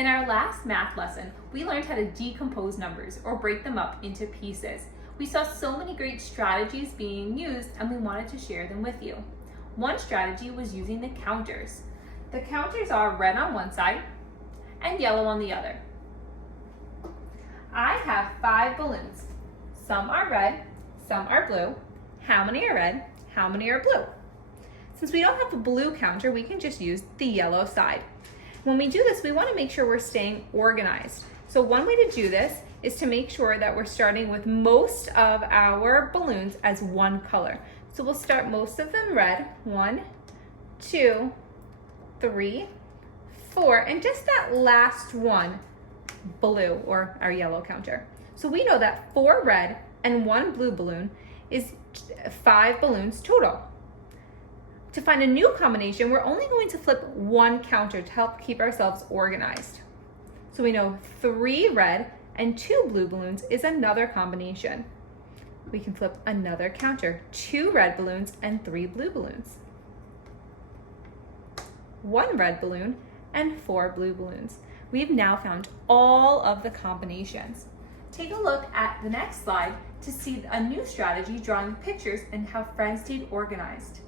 In our last math lesson, we learned how to decompose numbers or break them up into pieces. We saw so many great strategies being used and we wanted to share them with you. One strategy was using the counters. The counters are red on one side and yellow on the other. I have 5 balloons. Some are red, some are blue. How many are red? How many are blue? Since we don't have a blue counter, we can just use the yellow side. When we do this, we want to make sure we're staying organized. So one way to do this is to make sure that we're starting with most of our balloons as one color. So we'll start most of them red, 1, 2, 3, 4, and just that last one, blue, or our yellow counter. So we know that 4 red and 1 blue balloon is 5 balloons total. To find a new combination, we're only going to flip one counter to help keep ourselves organized. So we know 3 red and 2 blue balloons is another combination. We can flip another counter, 2 red balloons and 3 blue balloons. 1 red balloon and 4 blue balloons. We've now found all of the combinations. Take a look at the next slide to see a new strategy drawing pictures and how friends stayed organized.